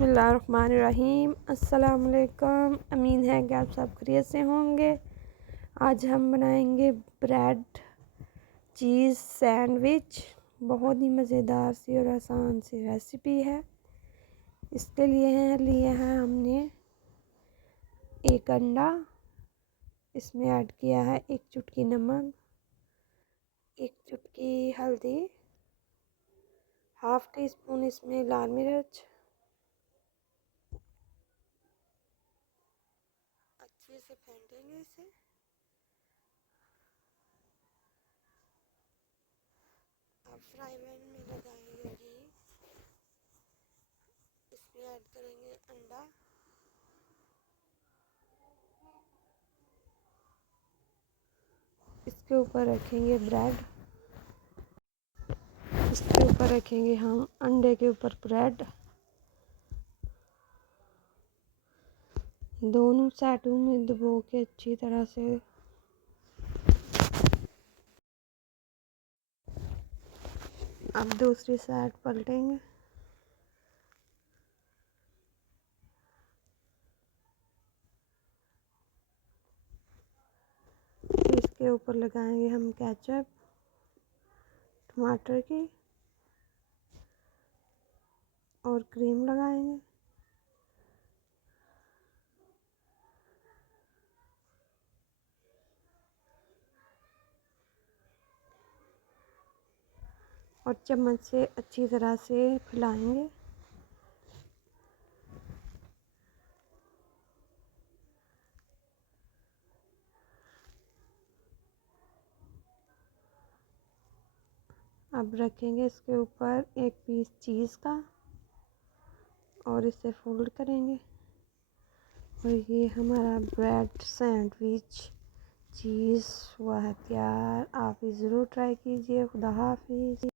बिस्मिल्लाहिर्रहमानिर्रहीम। अस्सलाम वालेकुम। उम्मीद है कि आप सब खैरियत से होंगे। आज हम बनाएंगे ब्रेड चीज़ सैंडविच। बहुत ही मज़ेदार सी और आसान सी रेसिपी है। इसके लिए है हमने एक अंडा, इसमें ऐड किया है एक चुटकी नमक, एक चुटकी हल्दी, हाफ टी स्पून इसमें लाल मिर्च, अच्छे से फेंटेंगे इसे। अब फ्राई पैन में लगाएंगे घी, इसमें ऐड करेंगे अंडा, इसके ऊपर रखेंगे ब्रेड, इसके ऊपर रखेंगे हम अंडे के ऊपर ब्रेड। दोनों साइडों में दबो के अच्छी तरह से अब दूसरी साइड पलटेंगे। इसके ऊपर लगाएंगे हम केचप टमाटर की और क्रीम लगाएंगे। और चम्मच से अच्छी तरह से फैलाएंगे। अब रखेंगे इसके ऊपर एक पीस चीज़ का और इसे फोल्ड करेंगे और ये हमारा ब्रेड सैंडविच चीज़ हुआ है तैयार। आप भी ज़रूर ट्राई कीजिए। खुदा हाफिज़।